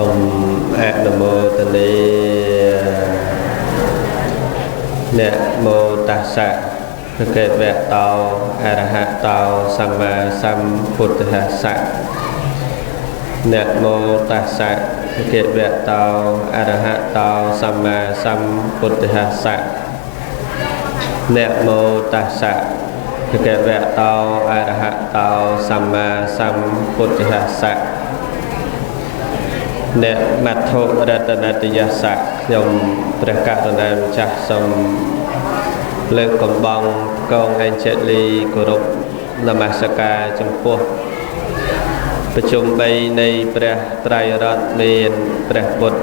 សូមអនុមោទនាนะโมตัสสะภะคะวะโตอะระหะโตสัมมาสัมพุทธัสสะนะโมตัสสะภะคะวะโตอะระหะโตสัมมาสัมพุทธัสสะนะโมตัสสะภะคะวะโตอะระหะโตสัมมาสัมพุทธัสสะអ្នកមត្ថុរតនតយស័ក្តិខ្ញុំព្រះករុណាម្ចាស់សូមលើកកំបងកងអេនជេលីគោរពនមស្ការចំពោះប្រជុំ3នៃព្រះត្រៃរតន៍មានព្រះពុទ្ធ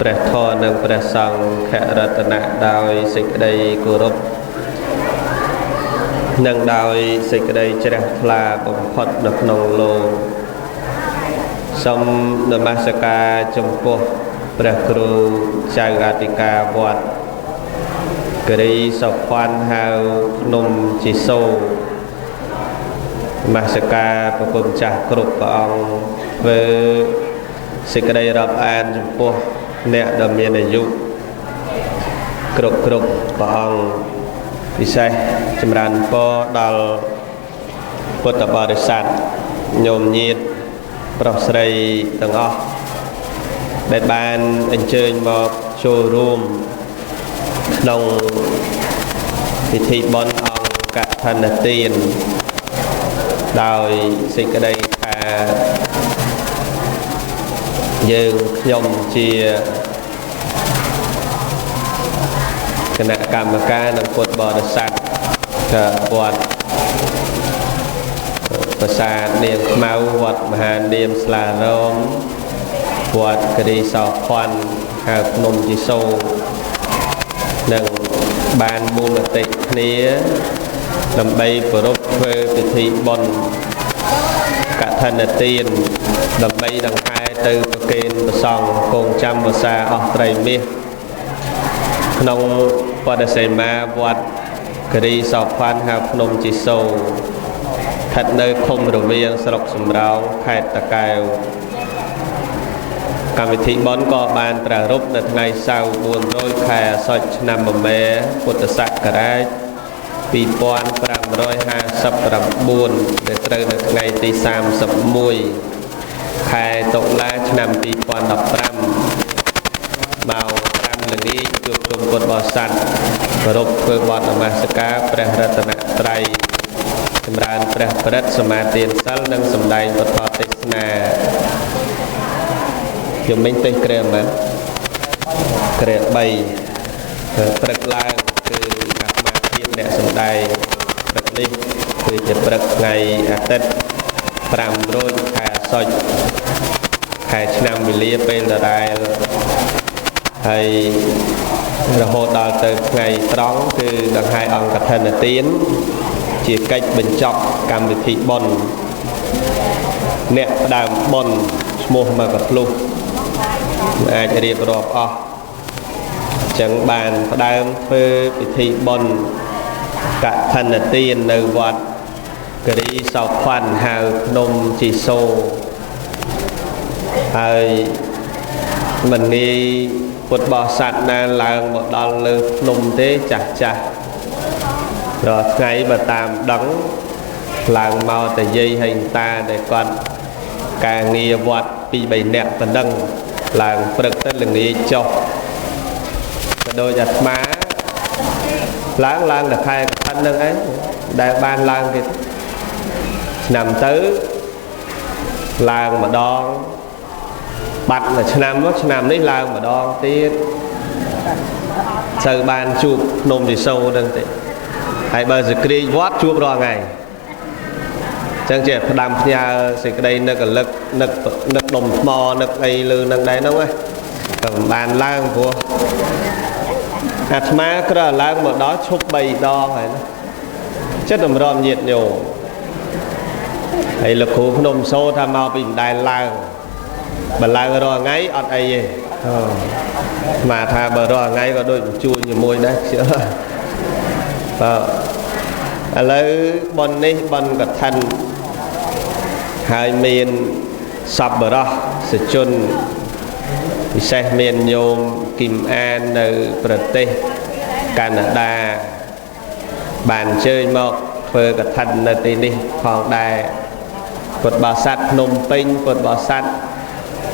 ព្រះធម៌និងព្រះសង្ឃរតនៈដោយសេចក្តីគោរពនិងដោយសេចក្តីជ្រះថ្លាបំផុតនៅក្នុងលោកសូមនមស្ការចំពោះព្រះគ្រូចៅអធិការវត្តគិរីសុភ័ណ្ឌហៅភ្នំជីសូនមស្ការព្រះពុទ្ធចាស់គ្រប់ព្រះអង្គធ្វើសេចក្តីរាប់អានចំពោះអ្នកដែលមានអាយុគ្រប់ព្រះអង្គពិសេសចម្រើនពរដល់ពុទ្ធបរិស័ទញោមញាតិប្រុសស្រីទាំងអស់ដែលបានអញ្ជើញមកចូលរួមក្នុងពិធីបុណ្យអង្គកឋិនទានដោយសេចក្តីថាយើងខ្ញុំជាគណៈកម្មការនិងពុទ្ធបរិស័ទវត្តប្រាសាទនាងខ្មៅវត្តមហានាមស្លារមវត្តគិរីសោភ័ណ្ឌហៅភ្នំជីសូននិងបានមូលមតិគ្នាដើម្បីប្រពធ្វើពិធីបុណ្យកឋិនទានដើម្បីដង្ហែទៅប្រគេនព្រះសង្ឃគង់ចាំវស្សាអស់ត្រីមាសក្នុងបដិសេមាវត្តគិរីសោភ័ណ្ឌហៅភ្នំជីសូនស្ថិតនៅឃុំរវៀងស្រុកសំរោងខេត្តតាកែវកម្មវិធីបុណ្យក៏បានប្រារព្ធនៅថ្ងៃសៅរ៍400ខែអាសត់ឆ្នាំមមែពុទ្ធសករាជ2559ដែលត្រូវនៅថ្ងៃទី31ខែតុលាឆ្នាំ2015ម៉ោង5ល្ងាចជួបជុំពុទ្ធបរិស័ទប្រពធ្វើបទនមស្ការព្រះរតនត្រ័យចម្រើនព្រះបរិត្តសមាទានសិលនិងសម្ដែងពធទេសនាខ្ញុំមិញទេក្រែមែនក្រែ3ព្រឹកឡើងគឺអាត្មាភាពអ្នកសម្ដែងព្រឹកនេះគឺជាព្រឹកថ្ងៃអាទិត្យ500ខែអាសត់ខែឆ្នាំវេលាពេលដដែលហើយរហូតដល់ទៅថ្ងៃត្រង់គឺដង្ហែអង្គកឋិនទានជាកិច្ចបញ្ចប់កម្មវិធីបុណ្យអ្នកផ្ដើមបុណ្យឈ្មោះមកកភ្លុះអាចរៀបរាប់អស់ចឹងបានផ្ដើមធ្វើពិធីបុណ្យកឋិនទាននៅវត្តគិរីសោភ័ណ្ឌហៅភ្នំជីសូនហើយមិនងាយពុទ្ធបរិស័ទណាឡើងមកដល់លើភ្នំទេចាស់រាល់ថ្ងៃបើតាមដឹងឡើងមកតែយាយហើយតាដែលគាត់ការងារវត្ត2-3នាក់ប៉ុណ្ណឹងឡើងព្រឹកទៅល្ងាចចុះក៏ដូចអាត្មាឡើងតែខែកឋិនហ្នឹងឯងដែលបានឡើងទៀតឆ្នាំទៅឡើងម្ដងបាត់មួយឆ្នាំនេះឡើងម្ដងទៀតទៅបានជួបភ្នំជីសូនហ្នឹងទេហើយបើសក្រីវត្តជួបរាល់ថ្ងៃចឹងជាផ្ដាំផ្ញើសេចក្តីនឹករលឹកនឹកដុំថ្មនឹកអីលើនឹងដែរហ្នឹងតែមិនបានឡើងព្រោះអាត្មាគ្រាន់ឡើងមកដល់ឈប់3ដងហើយណាចិត្តតម្រាំញាតញោមហើយលោកគ្រូភ្នំសូថាមកពីមិនដែលឡើងបើឡើងរាល់ថ្ងៃអត់អីទេមកថាបើរាល់ថ្ងៃក៏ដូចជួយជាមួយដែរខ្ជិលបាទឥឡូវបុណ្យនេះបុណ្យកឋិនហើយមានសប្បុរសជន ពិសេសមានញោមគីមអាននៅប្រទេសកាណាដាបានអញ្ជើញមកធ្វើកឋិននៅទីនេះផងដែរពុទ្ធបរិស័ទភ្នំពេញពុទ្ធបរិស័ទ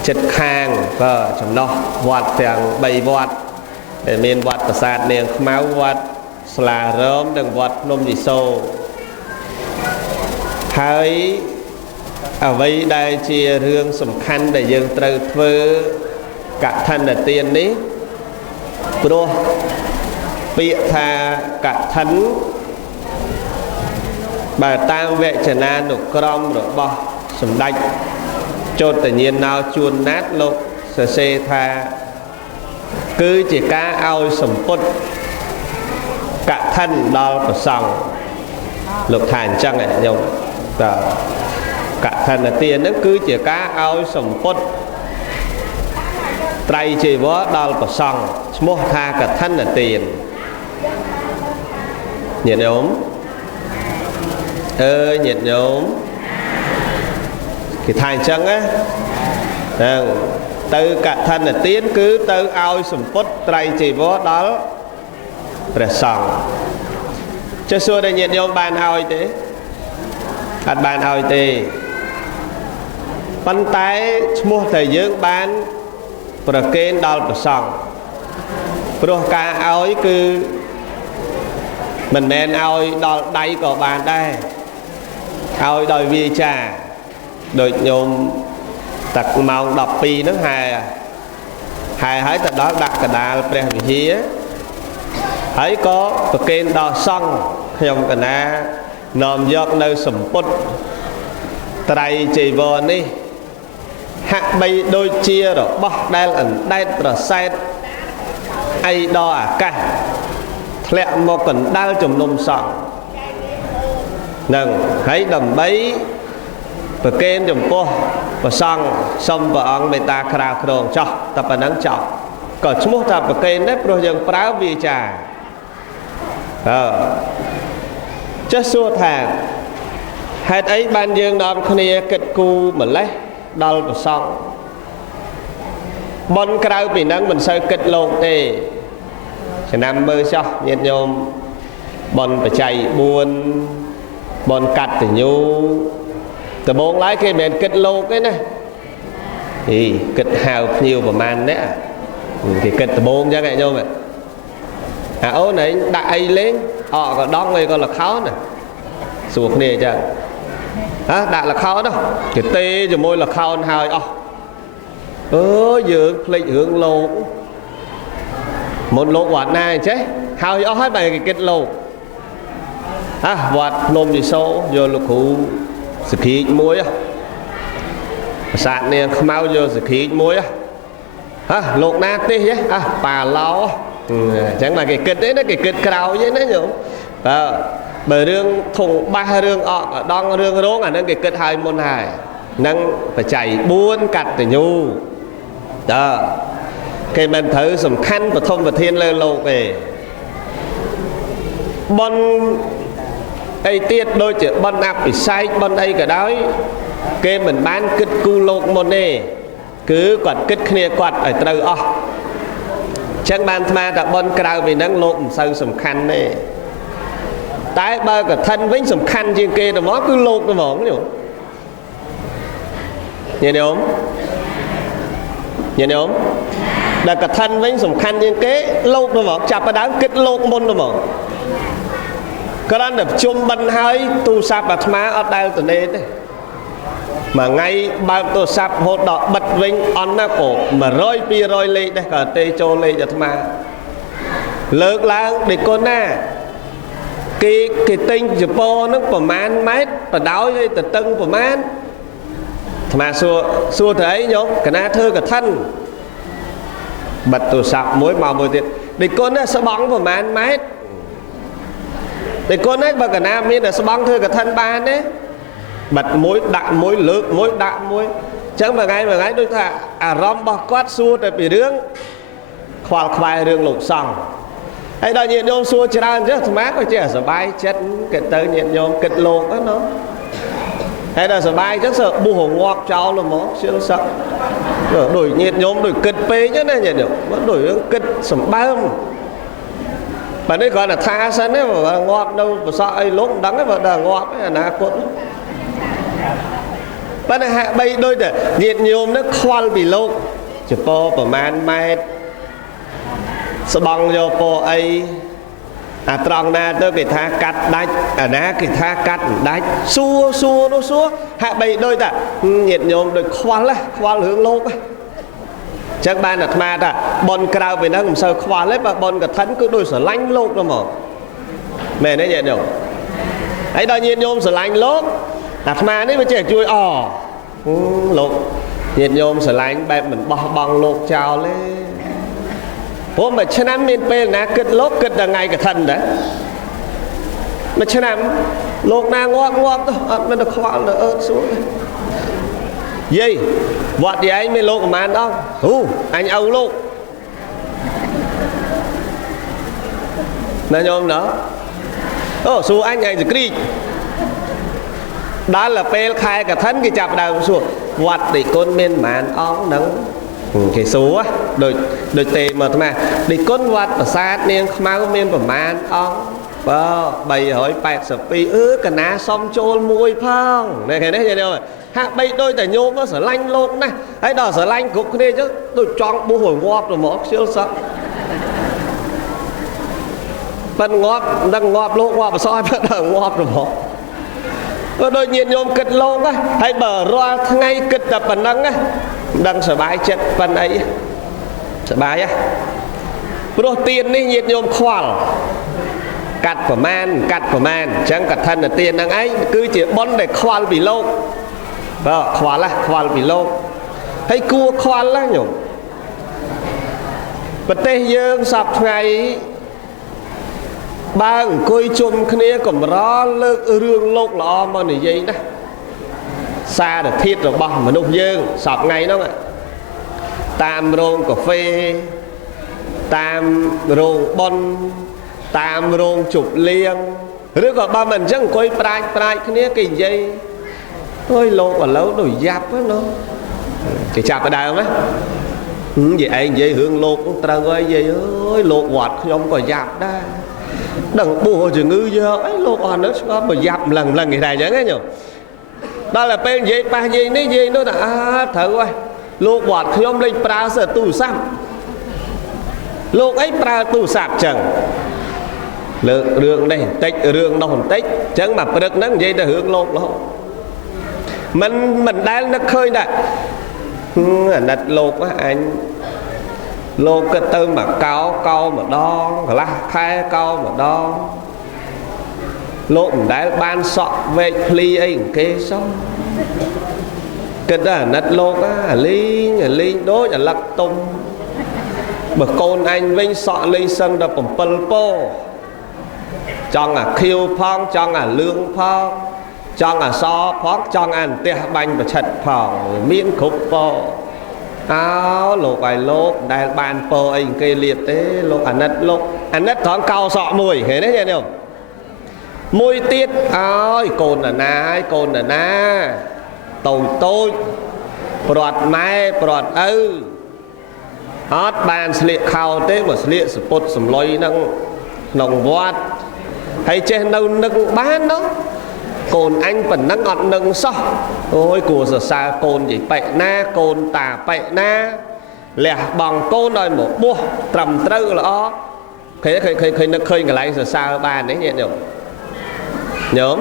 ចិត្តខាងក៏ចំណោះវត្តទាំង3វត្តដែលមានវត្តប្រាសាទនាងខ្មៅវត្តស្លារមនិងវត្តភ្នំយីសូរហើយអ្វីដែលជារឿងសំខាន់ដែលយើងត្រូវធ្វើកឋិនទាននេះព្រោះពាក្យថាកឋិនបើតាមវចនានុក្រមរបស់សម្ដេចចោទញ្ញាណោជួនណាត់លោកសរសេរថាគឺជាការឲ្យសម្ពុតកឋិនដល់ព្រះសង្ឃលោកថាអញ្ចឹងញោមតើកឋិនទានហ្នឹងគឺជាការឲ្យសម្ពុតត្រៃជីវរដល់ព្រះសង្ឃឈ្មោះថាកឋិនទានញាតិញោមញាតិញោមគេថាអញ្ចឹងណាហ្នឹងទៅកឋិនទានគឺទៅឲ្យសម្ពុតត្រៃជីវរដល់ព្រះសង្ឃចុះសួរតែញាតិញោមបានឲ្យទេអត់បានឲ្យទេប៉ុន្តែឈ្មោះតែយើងបានប្រគេនដល់ព្រះសង្ឃព្រោះការឲ្យគឺមិនមែនឲ្យដល់ដៃក៏បានដែរឲ្យដោយវាចាដូចញោមតាម៉ោង12ហ្នឹងហែហើយទៅដល់ដាក់កដាលព្រះវិហារហើយក៏ប្រគេនដល់សង្ឃខ្ញុំកណានាំយកនៅសម្ពុតត្រៃចីវរនេះហាក់បីដូចជារបស់ដែលអណ្ដែតប្រសែតអីដល់អាកាសធ្លាក់មកកណ្ដាលជំនុំសង្ឃនឹងហើយដើម្បីប្រគេនចំពោះព្រះសង្ឃសូមព្រះអង្គមេត្តាក្រាលគ្រងចោះតែប៉ុណ្ណឹងចោះក៏ឈ្មោះថាប្រគេនដែរព្រោះយើងប្រើវាចាចេះសួរថាហេតុអីបានយើងនាំគ្នាគិតគូរម្លេះដល់ព្រះសង្ឃបនក្រៅពីហ្នឹងមិនសូវគិតលោកទេឆ្នាំមើលចោះញាតិញោមបនបច្ច័យ4បនកាត់តញូដំបូងឡើយគេមិនមែនគិតលោកទេណាគិតហៅភ្ញៀវប្រមាណនេះគេគិតដំបូងអញ្ចឹងញោមអូនឯងដាក់អីលេងអកក៏ដងអីក៏លខោនសួរគ្នាអញ្ចឹងដាក់លខោនគេទេជាមួយលខោនហើយអស់យើងភ្លេចរឿងលោកមុនលោកវត្តណាអញ្ចេះហើយអស់ហើយបើគេគិតលោកវត្តភ្នំយីសូរយកលោកគ្រូសក្តិមួយប្រាសាទនាងខ្មៅយកសក្តិមួយលោកណាទេសប៉ាឡោអញ្ចឹងតែគេគិតទេណាគេគិតក្រោយទេណាញោមបើរឿងធុងបាសរឿងអកដងរឿងរោងអាហ្នឹងគេគិតហើយមុនហើយនឹងបច្ច័យ4កតញ្ញូគេមិនត្រូវសំខាន់បឋមប្រធានលើលោកទេបនអីទៀតដូចជាបនអភិសេកបនអីក៏ដោយគេមិនបានគិតគូរលោកមុនទេគឺគាត់គិតគ្នាគាត់ឲ្យត្រូវអស់ចឹងបានស្មាថាបនក្រៅពីហ្នឹងលោកមិនសូវសំខាន់ទេតែបើកឋិនវិញសំខាន់ជាងគេទៅមកគឺលោកទៅហ្មងញោមញាតិញោមដែលកឋិនវិញសំខាន់ជាងគេលោកទៅហ្មងចាប់ផ្ដើមគិតលោកមុនទៅហ្មងគ្រាន់តែប្រជុំបិណ្ឌហើយទូរស័ព្ទអាត្មាអត់ដែលទៅទេមួយថ្ងៃបើកទូរស័ព្ទរហូតដល់បិទវិញអន់ណាក៏100 200លេខដែរក៏ទេចូលលេខអាត្មាលើកឡើងដូចកូនណាគេទិញជប៉ុនហ្នឹងប្រមាណម៉ែត្របដោយឲ្យទៅតឹងប្រមាណអាត្មាសួរទៅអីញោមកណាធ្វើកឋិនបិទទូរស័ព្ទមួយមកមួយទៀតដូចកូនណាស្បង់ប្រមាណម៉ែត្រដូចកូនណាបើកណាមានតែស្បង់ធ្វើកឋិនបានទេបិទមួយដាក់មួយលើកមួយដាក់មួយអញ្ចឹងមួយថ្ងៃដូចថាអារម្មណ៍របស់គាត់សួរតែពីរឿងខ្វល់ខ្វាយរឿងលោកសង្ឃហើយដល់ញាតិញោមសួរច្រើនអញ្ចឹងអាត្មាក៏ចេះសប្បាយចិត្តគិតទៅញាតិញោមគិតលោកហ្នឹងណាហើយដល់សប្បាយអញ្ចឹងសើប៊ូរងាប់ចោលហ្មងជឿសឹក đổi nhiệt nhóm đổi kịch pê chứ này nhiệt nhóm đổi kịch sầm bám bà đấy gọi là tha sân ấy mà ngọt đâu mà sợ ấy lúc đắng ấy mà đà ngọt ấy là cốt bà này hạ bay đôi để nhiệt nhóm nó khoan bị lâu chỉ po bà man mét sẽ bằng cho po ấy tròn na tới cái tha cắt đách ná cái tha cắt đách xua nó xua hạ bay đôi ta nhiệt nhóm được khoan hướng lô chắc ban là ma ta bọn cào về nó cũng sao khoan lấy và bọn cả thánh cứ đôi sở lánh lô đó mà mẹ đấy vậy được ấy đòi nhiệt nhóm sở lánh lốt ma đấy mà trẻ chui lột nhiệt nhóm sở lánh bẹp mình bỏ bằng lột chào lên hôm mà chân ăn miền Tây là kết lốt kết là ngày cả thần đấy mà chân ăn lột na ngọt thôi nó được khoan là ớt xuống gì vọt gì anh mới lột mà ăn đâu anh âu lột nó nhôm đó xua anh gì kì đó là pel khai cả thân cái chạp đầu xuống vọt để con miền mà ăn ong nắng cái số á đôi tề mà thôi mà đi con vật ở xa nên máu miên của man ông bày hỏi bạc sập pi cả ná xong trôn mùi phong này cái đấy vậy đâu hạ bay đôi tại nhôm nó sở lanh lộn này ấy đỏ sở lanh cũng thế chứ tôi chọn bố hồi ngọt rồi mỏ siêu sợ phần ngọt đang ngọt lộn ngọt và soi vẫn ở ngọt rồi mỏ đôi nhiên nhôm kịch lộn á hay bờ roa ngay kịch tập phần năng á đang sợ bái chết phần ấy sợ bái á rồi tiền đi nhiệt nhôm khoal cắt của man chẳng cắt thân là tiền đang ấy cứ chỉ bón để khoal bị lâu khoal bị lâu hay cua khoal lá nhổ và tây dương sập ngày ba coi chung kia còn rõ lực rương lốc lọ mà này vậy đó xa được thiết rồi bom mà nông dương sọp ngay đó tam rôn cà phê tam rôn bon tam rôn chụp liêng rồi còn ba mình chẳng coi prai cái này dây thôi lột và lâu đổi giáp đó nó cái chạp ở đây không á vậy anh dây hương lột trăng ơi dây ơi lột quạt không có giáp đó đừng bùa chữ ngư giờ ấy lột hoàn nó có mà giáp lần người này chẳng ấy nhỉ đó là bên dây ba dây ní dây nó đã thử coi lột quạt không lên pra sợ tù sạp lột ấy pra tù sạp chẳng lượng đường đây tích đường nó tích chẳng mà được nắng dây ta hướng lột nó mình đang nó khơi nè đặt lột á anh lột cái tư mà cao mà đo là khai cao mà đo lột đá ban sọ về pli ấy kê xong cái đó nát lột á linh đối là lắc tung bậc con anh vinh sọ lên sân đập bầm pal po chọn khiêu phong chọn lương phong chọn so phong chọn ăn tia bánh và chật phòng miễn khúc po áo lột bài lột đại bàn po anh kê liệt thế lột anh nát thoáng cao sọ mùi thế đấy nhỉ không mùi tiết ơi cồn là na tôi bọt mai bọt hót bàn sliệt khao thế mà sliệt spot sầm lôi năng nòng vót hay trên đâu nâng bán đó cồn anh vẫn nâng ngọt nâng so ôi của giờ xa cồn gì bậy na cồn tà bậy na lẹ bằng cồn rồi một bua trầm trư là ó khơi nó khơi cái lại giờ xa bàn đấy nhẹ nhở nhóm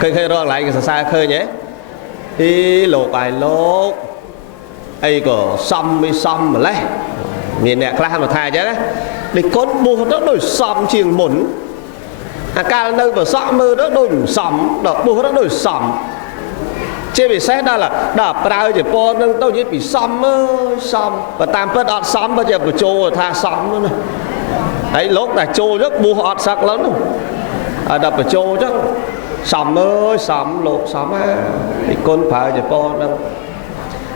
khơi rồi lại giờ xa khơi nhé đi lột bài lột ấy có xăm mà lấy nhìn nè class mà thay chứ để con bùa nó đổi xăm chiềng mẩn cả nơi vào sọ mơ đó đổi xăm đó bùa nó đổi xăm chế bị xét đó là đạp ra chỉ po nâng đâu như bị xăm và tam phật ọt xăm bây giờ của châu tha xăm nữa ấy lúc là châu rất bùa ọt sắc lắm đập ở châu chắc xăm lột xăm thì con phải chỉ po nâng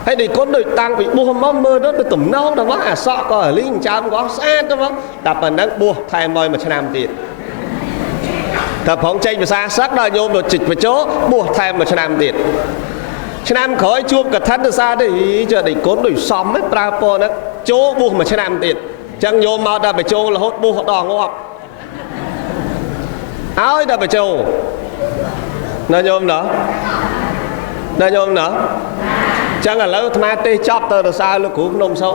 hay thì con đời tăng bị bùa mong mơ đó tụm nâu đó quá sọ có ở linh chăm có xa đó đập ở đang bùa thay mời mà làm tiền tập phóng tranh và xa sắc đó nhôm được chịch vào chỗ bùa thay mà làm tiền ឆ្នាំក្រោយជួបកថាទៅសារទេចុះដេកកូនដូចសំហ្នឹងប្រើពណ៌ហ្នឹងចូលបួសមួយឆ្នាំទៀតអញ្ចឹងញោមមកដល់បញ្ចូលរហូតបួសដល់ងាប់ឲ្យដល់បញ្ចូលណាញោមណោះណាញោមណោះចឹងឥឡូវអាត្មាទេចប់ទៅរសារលោកគ្រូភ្នំសូ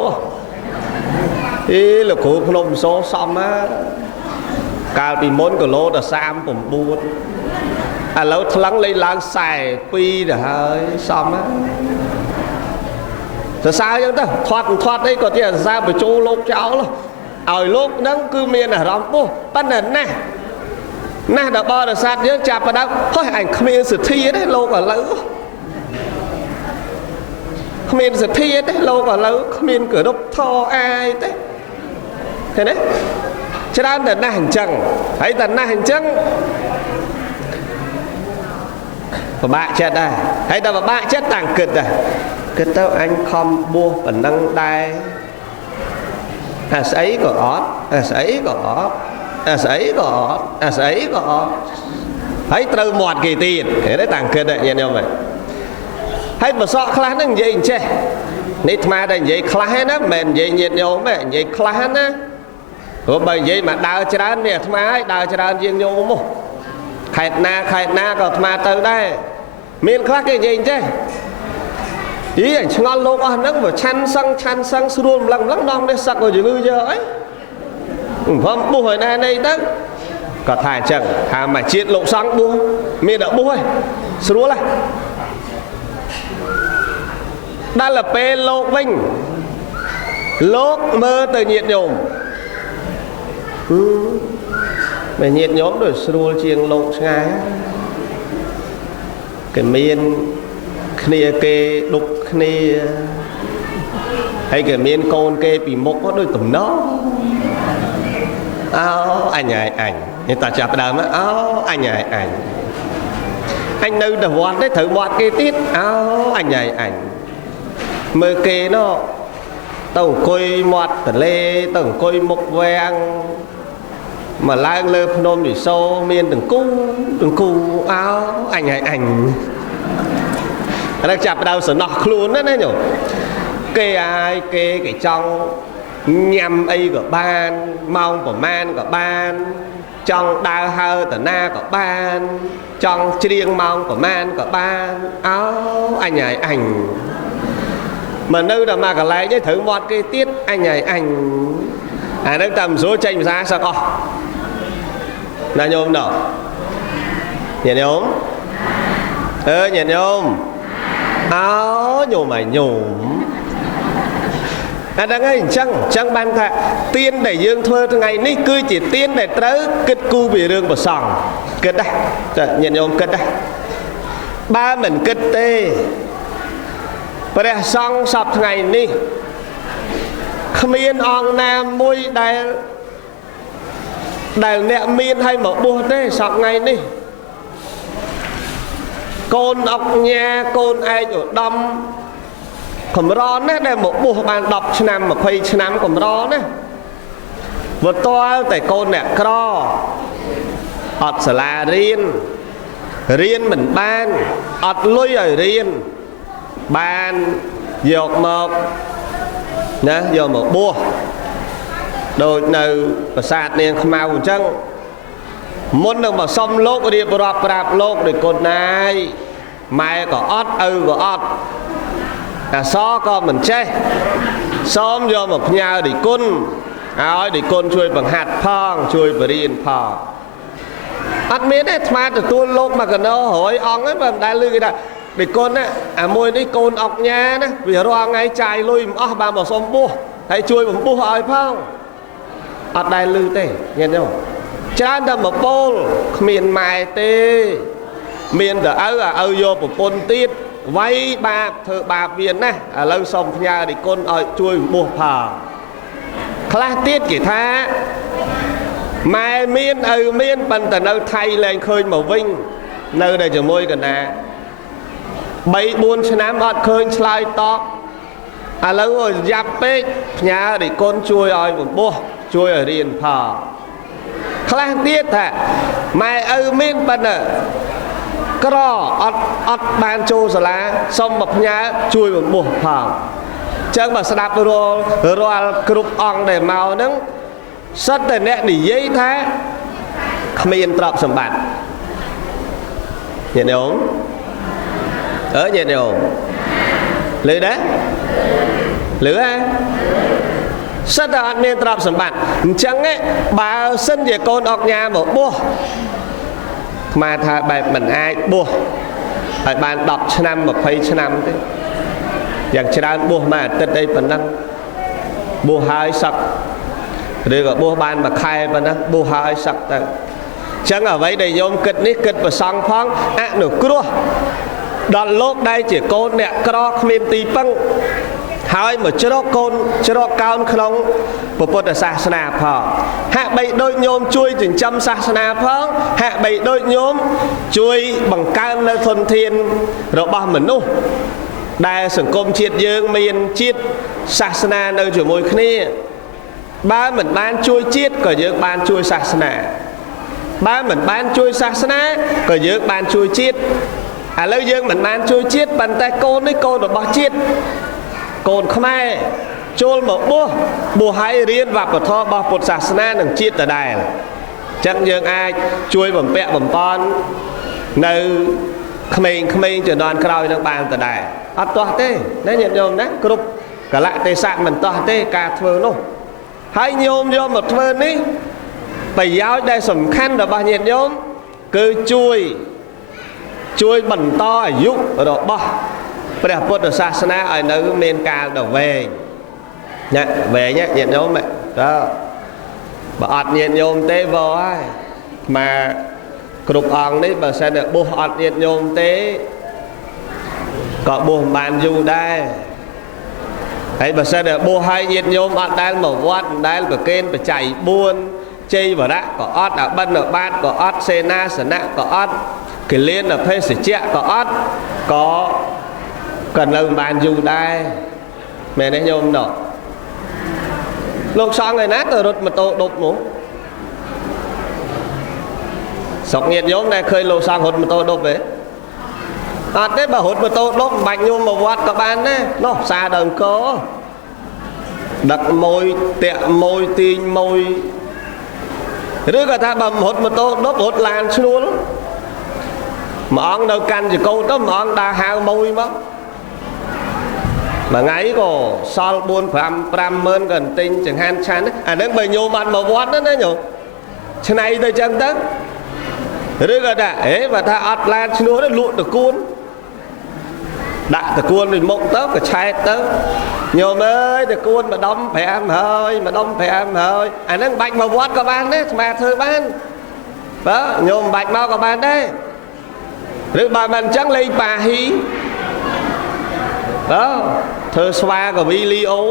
លោកគ្រូភ្នំសូសំណាកាលពីមុនគីឡូដល់39ឥឡូវថ្លឹងលេខឡើង42ទៅហើយសំណាសរសើរចឹងទៅធាត់អីក៏ជាសរសើរបញ្ចូលលោកចោលឲ្យលោកហ្នឹងគឺមានអារម្មណ៍ពោះប៉ុន្តែណាស់ដល់បរិស័ទយើងចាប់ផ្ដើមហុយអញគ្មានសទ្ធាទេលោកឥឡូវគ្មានសទ្ធាទេលោកឥឡូវគ្មានគោរពធម៌អាយទេឃើញទេច្រើនតែណាស់អញ្ចឹងហើយតែណាស់អញ្ចឹងពិបាកចិត្តដែរហើយតែពិបាកចិត្តតាំងគិតដែរគិតទៅអញខំបួសប៉ុណ្ណឹងដែរអាស្អីក៏អត់អាស្អីក៏អត់អាស្អីក៏អត់អាស្អីក៏អត់ហើយត្រូវមាត់គេទៀតឃើញទេតាំងគិតដែរញាតិញោមហើយបសក់ខ្លះហ្នឹងនិយាយអញ្ចេះនេះអាត្មាតែនិយាយខ្លះណាមិនមែននិយាយញាតិញោមទេនិយាយខ្លះណាព្រោះបើនិយាយមកដើរច្រើននេះអាត្មាឲ្យដើរច្រើនជាងញោមមកខេត្តណាក៏អាត្មាទៅដែរមានខ្លះគេនិយាយអញ្ចេះអញឆ្ងល់លោកអស់ហ្នឹងបើឆាន់សឹងស្រួលម្លឹងនំនេះសឹកក៏ជំងឺយកអីខ្ញុំបួសឲ្យណានេះទៅគាត់ថាអញ្ចឹងថាមកជាតិលោកសង្ឃបួសមានតែបួសឯងស្រួលហ៎ដល់ទៅពេលលោកវិញលោកមើលទៅញាតិញោមមែនញាតិញោមដូចស្រួលជាងលោកឆ្ងាយគេមានគ្នាគេដុកគ្នាហើយគេមានកូនគេពីមុខដូចតំណអោអញហើយអញនេះតាចាប់ដើមអោអញហើយអញនៅតែវត្តទេត្រូវមាត់គេទៀតអោអញហើយអញមើលគេនោះទៅអង្គុយមាត់ទលេទៅអង្គុយមុខវាំងមកឡើងលើភ្នំវិសូរមានតង្គូអោអញហើយអញរកចាប់ដើមសំណោះខ្លួនណាញោមគេអាយគេចង់ញ៉ាំអីក៏បានម៉ោងប្រមាណក៏បានចង់ដើរហើតាណាក៏បានចង់ច្រៀងម៉ោងប្រមាណក៏បានអោអញហើយអញមកនៅតែមកកន្លែងនេះត្រូវមាត់គេទៀតអញហើយអញអានឹងតែមិនស្រួលចេញភាសាសឹកអស់ណាញោមណោះញាតិញោមញាតិញោមអោញោមហើយញោមអាហ្នឹងឯងអញ្ចឹងបានថាទានដែលយើងធ្វើថ្ងៃនេះគឺជាទានដែលត្រូវគិតគូរពីរឿងប្រសង់គិតដែរចាញាតិញោមគិតដែរបើមិនគិតទេព្រះសង្ឃសពថ្ងៃនេះគ្មានអង្គណាមួយដែលអ្នកមានឲ្យមកបួសទេសពថ្ងៃនេះកូនអុកញ៉ាកូនឯកឧត្តមកម្រណាស់ដែលមកបួសបាន10ឆ្នាំ20ឆ្នាំកម្រណាស់វត្តតែកូនអ្នកក្រអត់សាលារៀនមិនបានអត់លុយឲ្យរៀនបានយកមកណាយកមកបួសដូចនៅប្រាសាទនាងខ្មៅអញ្ចឹងមុននឹងមកសុំលោករៀបរាប់ប្រាប់លោកដោយកូនណាយម៉ែក៏អត់ឪក៏អត់អាសក៏មិនចេះសូមយកមកផ្ញើដីគុណឲ្យដីគុណជួយបង្ហាត់ផងជួយបរៀនផងអត់មានទេអាត្មាទទួលលោកមកកណោ100អង្គហ្នឹងបើមិនដែលឮគេថាដីគុណណាអាមួយនេះកូនអុកញ៉ាណាវារាល់ថ្ងៃចាយលុយមិនអស់បានមកសុំបួសហើយជួយបំពុះឲ្យផងអត់ដែលឮទេញាតិញោមច្រើនតែមកពោលគ្មានម៉ែទេមានតែឪយកប្រពន្ធទៀតវាយបាបធ្វើបាបមានណាឥឡូវសុំផ្ញើដីគុណឲ្យជួយបំពុះផងខ្លះទៀតគេថាម៉ែមានឪមានប៉ុន្តែនៅថៃលែងឃើញមកវិញនៅតែជាមួយកណា3-4ឆ្នាំអត់ឃើញឆ្លើយតបឥឡូវយ៉ាប់ពេកផ្ញើដីគុណជួយឲ្យបំពុះជួយឲ្យរៀនផងខ្លះទៀតថាម៉ែឪមានប៉ុន្តែ ក្រអត់បានចូលសាលាសុំមកផ្ញើជួយបំពោះផងចឹងបើស្ដាប់រាល់គ្រប់អង្គដែលមកហ្នឹងសិតតែអ្នកនិយាយថាគ្មានទ្រព្យសម្បត្តិញាតិញោមញាតិញោមលឺដែរលឺហ៎សិតតែអត់មានទ្រព្យសម្បត្តិអញ្ចឹងបើសិនជាកូនអុកញ៉ាមកបួសស្មាថាបែបមិនអាចបួសឲ្យបាន10ឆ្នាំ20ឆ្នាំទេយ៉ាងច្រើនបួសមួយអាទិត្យអីប៉ុណ្ណឹងបួសហើយសឹកឬក៏បួសបានមួយខែប៉ុណ្ណឹងបួសហើយសឹកទៅអញ្ចឹងអ្វីដែលញោមគិតនេះគិតប្រសង់ផងអនុគ្រោះដល់លោកដែលជាកូនអ្នកក្រគ្មានទីពឹងហើយមកជ្រកកូនជ្រកកោនក្នុងពុទ្ធសាសនាផងហាក់បីដូចញោមជួយចិញ្ចឹមសាសនាផងហាក់បីដូចញោមជួយបង្កើននៅធនធានរបស់មនុស្សដែលសង្គមជាតិយើងមានជាតិសាសនានៅជាមួយគ្នាបើមិនបានជួយជាតិក៏យើងបានជួយសាសនាបើមិនបានជួយសាសនាក៏យើងបានជួយជាតិឥឡូវយើងមិនបានជួយជាតិប៉ុន្តែកូននេះកូនរបស់ជាតិកូនខ្មែរចូលមកបួសឲ្យរៀនវប្បធម៌របស់ពុទ្ធសាសនានិងជាតិដដែលអញ្ចឹងយើងអាចជួយបំពាក់បំពន់នៅក្មេងៗជំនាន់ក្រោយនឹងបានដដែលអត់ទាស់ទេណាញាតិញោមណាគ្រប់កលៈទេសៈមិនទាស់ទេការធ្វើនោះហើយញោមយកមកធ្វើនេះប្រយោជន៍ដែលសំខាន់របស់ញាតិញោមគឺជួយបន្តអាយុរបស់ព្រះពុទ្ធសាសនាឲ្យនៅមានកាលដល់វែងណាវែងញាតិញោមតើបើអត់ញាតិញោមទេវ៉ហើយមកគ្រប់អង្គនេះបើសិនតែបួសអត់ញាតិញោមទេក៏បួសមិនបានយូរដែរហើយបើសិនតែបួសឲ្យញាតិញោមអត់ដែលមកវត្តមិនដែលប្រគេនបច្ច័យ4ជ័យវរៈក៏អត់អបិនបាតក៏អត់សេនាសនៈក៏អត់គិលានភេសជ្ជៈក៏អត់ក៏នៅមិនបានយូរដែរមែនទេញោមណោះលោកសង្ឃឯណាទៅរត់ម៉ូតូដប់មកស្រុកញាតិញោមដែលឃើញលោកសង្ឃរត់ម៉ូតូដប់ទេអត់ទេបើរត់ម៉ូតូដប់មិនបាច់ញោមមកវត្តក៏បានដែរនោះផ្សារដើមកដឹកមួយតាក់មួយទាញមួយឬក៏ថាបើរត់ម៉ូតូដប់រត់ឡានឈ្នួលមួយអង្គនៅកាន់ចកោទៅមួយអង្គដើរហៅមួយមកមួយថ្ងៃក៏សល់4-5ម៉ឺនក៏ទិញចង្ហាន់ឆាន់អាហ្នឹងបើញោមបានមកវត្តណាញោមឆ្នៃទៅចឹងទៅឬក៏ថាបើថាអត់ឡានឈ្នួលទៅលក់តកួនដាក់តកួនពីមុខទៅក៏ឆែកទៅញោមអើយតកួនម្ដុំ5ហើយម្ដុំ5ហើយអាហ្នឹងបាច់មកវត្តក៏បានដែរស្មាធ្វើបានបើញោមបាច់មកក៏បានដែរឬបើមិនអញ្ចឹងលេងប៉ាហ៊ីធ្វើស្វាកវីលីអូ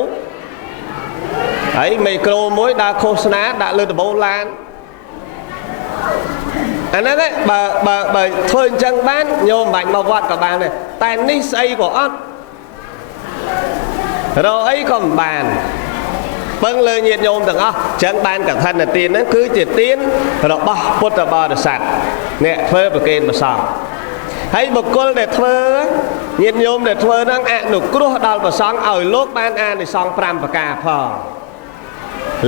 ហើយមីក្រូមួយដើរឃោសនាដាក់លើដំបូលឡានអាហ្នឹងបើធ្វើអញ្ចឹងបានញោមមិនបាច់មកវត្តក៏បានដែរតែនេះស្អីក៏អត់រកអីក៏មិនបានពឹងលើញាតិញោមទាំងអស់អញ្ចឹងបានកឋិនទានហ្នឹងគឺជាទានរបស់ពុទ្ធបរិស័ទអ្នកធ្វើប្រគេនព្រះសង្ឃហើយបុគ្គលដែលធ្វើញាតិញោមដែលធ្វើហ្នឹងអនុគ្រោះដល់ព្រះសង្ឃឲ្យលោកបានអានិសង្ឃ5ប្រការផង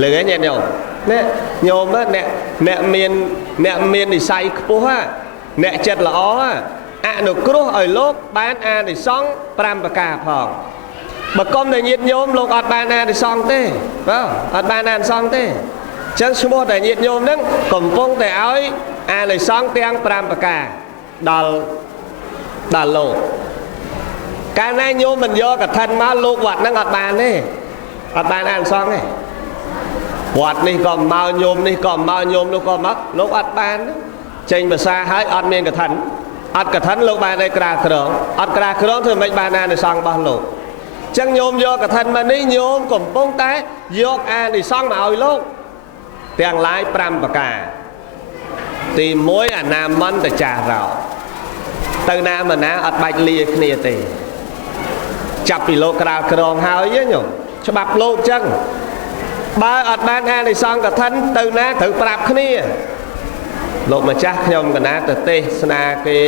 លើកឯញាតិញោមនេះញោមអ្នកមាននិស័យខ្ពស់អ្នកចិត្តល្អអនុគ្រោះឲ្យលោកបានអានិសង្ឃ5ប្រការផងបើកុំតែញាតិញោមលោកអត់បានអានិសង្ឃទេអត់បានអានិសង្ឃទេអញ្ចឹងឈ្មោះតែញាតិញោមហ្នឹងកំពុងតែឲ្យអានិសង្ឃទាំង5ប្រការដល់លោកកាលណាញោមមិនយកកឋិនមកលោកវត្តហ្នឹងអត់បានទេអត់បានអានិសង្ឃទេវត្តនេះក៏មកញោមនេះក៏មកញោមនោះក៏មកលោកអត់បានចេញភាសាហើយអត់មានកឋិនអត់កឋិនលោកបានតែក្រាក្រងអត់ក្រាក្រងធ្វើមិនបានអានិសង្ឃរបស់លោកអញ្ចឹងញោមយកកឋិនមកនេះញោមកំពុងតែយកអានិសង្ឃមកឲ្យលោកទាំងឡាយ5ប្រការទី1អនាមន្តចារោទៅណាមកណាអត់បាច់លាគ្នាទេចាប់ពីលោកក្រាលក្រងហើយញោមច្បាប់លោកអញ្ចឹងបើអត់បានអានិសង្ឃកឋិនទៅណាត្រូវប្រាប់គ្នាលោកម្ចាស់ខ្ញុំកណាទៅទេសនាគេ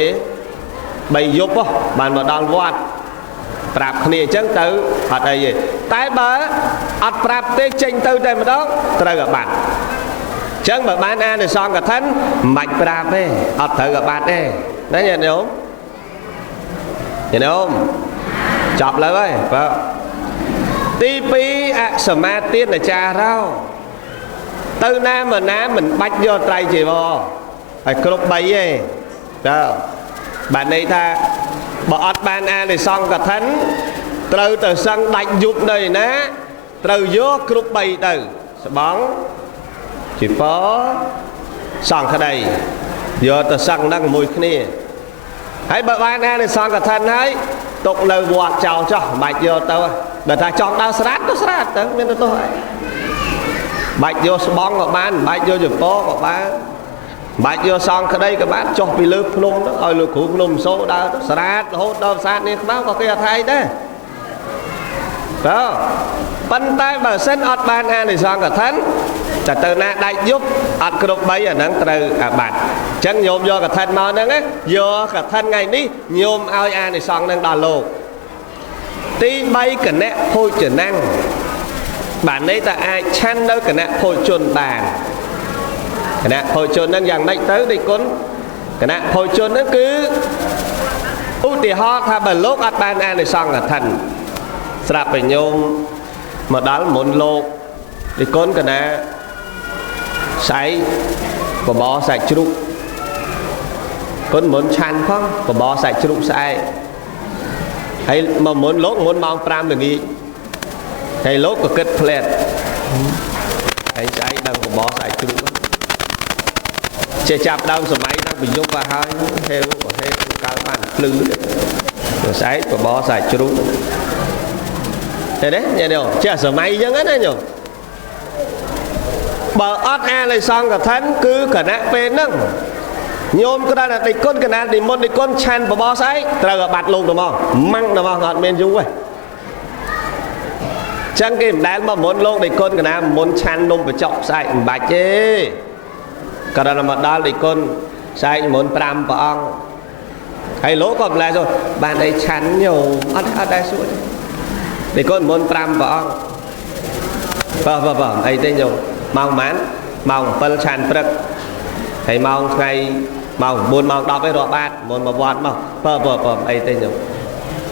3 យប់បានមកដល់វត្តប្រាប់គ្នាអញ្ចឹងទៅអត់អីទេតែបើអត់ប្រាប់ទេចេញទៅតែម្ដងត្រូវអាបត្តិអញ្ចឹងបើបានអានិសង្ឃកឋិនមិនបាច់ប្រាប់ទេអត់ត្រូវអាបត្តិទេណាញាតិញោមចប់លើហើយបើទី2អសមាទានចារោទៅណាមកណាមិនបាច់យកត្រៃជីវរហើយគ្រប់3ទេតើបានន័យថាបើអត់បានអានិសង្ឃកឋិនត្រូវទៅសឹងដាច់យប់នៅណាត្រូវយកគ្រប់3ទៅស្បង់ជីពសង្ឃក្តីយកទៅសឹងនឹងមួយគ្នាហើយបើបានអានិសង្ឃកឋិនហើយទុកនៅវត្តចោលចោះមិនបាច់យកទៅដល់ថាចង់ដើរស្រាតទៅស្រាតទៅមានទៅទោះអីបាច់យកស្បង់ក៏បានបាច់យកចពោក៏បានបាច់យកសង្ឃក្តីក៏បានចុះពីលើភ្នំទៅឲ្យលោកគ្រូភ្នំសូដើរទៅស្រាតរហូតដល់ប្រាសាទនាងខ្មៅក៏គេអត់ថៃដែរប៉ុន្តែបើសិនអត់បានអានិសង្ឃកឋិនតែទៅណាដាច់យប់អត់គ្រប់3អាហ្នឹងត្រូវអាបត្តិអញ្ចឹងញោមយកកឋិនមកហ្នឹងយកកឋិនថ្ងៃនេះញោមឲ្យអានិសង្ឃហ្នឹងដល់លោកទី3គណៈភោជនាំងបានន័យថាអាចឆាន់នៅគណៈភោជនបានគណៈភោជនហ្នឹងយ៉ាងម៉េចទៅដូចគុណគណៈភោជនហ្នឹងគឺឧទាហរណ៍ថាបើលោកអត់បានអានិសង្ឃកឋិនស្រាប់តែញោមមកដល់មុនលោកដូចគុណគណៈស្អែកបបរសាច់ជ្រូកគុណមុនឆាន់ផងបបរសាច់ជ្រូកស្អែកហើយមកមុនលោកមុនម៉ោង5ល្ងាចហើយលោកក៏គិតផ្លែតហើយស្អែកដល់បបរសាច់ជ្រូកចេះចាប់ដើមសម័យដល់ប្រយុទ្ធទៅហើយហេវកើតបានភ្លឺស្អែកបបរសាច់ជ្រូកទេណាញ៉ែនេះចេះសម័យអញ្ចឹងណាញោមបើអត់អានិសង្ឃកឋិនគឺគណៈពេលហ្នឹងញោមគ្រាន់តែតិគុណគណៈនិមន្តតិគុណឆាន់បបរស្អែកត្រូវអាបត្តិលោកទៅមកម៉ាំងទៅមកអត់មានយូរទេចឹងគេមិនដែលមកមុនលោកតិគុណគណៈមុនឆាន់នំបញ្ចុកស្អែកមិនបាច់ទេគ្រាន់តែមកដល់តិគុណស្អែកមុន5ព្រះអង្គហើយលោកក៏ម្ល៉េះទៅបានអីឆាន់ញោមអត់ដែរសួរតិគុណមុន5ព្រះអង្គបើអីទេញោមម៉ោងប៉ុន្មានម៉ោង7ឆាន់ព្រឹកហើយម៉ោងថ្ងៃម៉ោង9ម៉ោង10ឯងរាប់បាតមុនមកវត្តមកបើអីទេញោម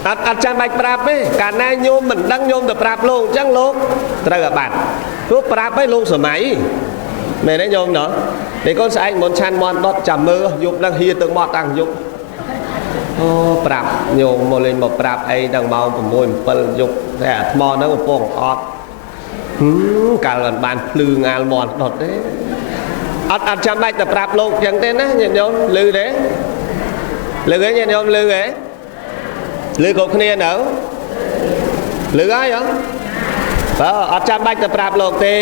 អត់ចាំបាច់ប្រាប់ទេកាលណាញោមមិនដឹងញោមទៅប្រាប់លោកអញ្ចឹងលោកត្រូវអាបត្តិព្រោះប្រាប់ឲ្យលោកសម័យមែនទេញោមណោះពេលកូនស្អែកមុនឆាន់មន់ដុតចាំមើលយប់នឹងហៀទៅមកតាំងយប់អូប្រាប់ញោមមកលេងមកប្រាប់អីដល់ម៉ោង6 7យប់តែអាថ្មហ្នឹងកំពុងអត់កាលមិនបានភ្លឺងាលមន់ដុតទេអត់ចាំបាច់ទៅប្រាប់លោកចឹងទេណាញាតិញោមឮទេឮទេញាតិញោមឮទេឮគ្រប់គ្នានៅឮហើយហ៎បើអត់ចាំបាច់ទៅប្រាប់លោកទេ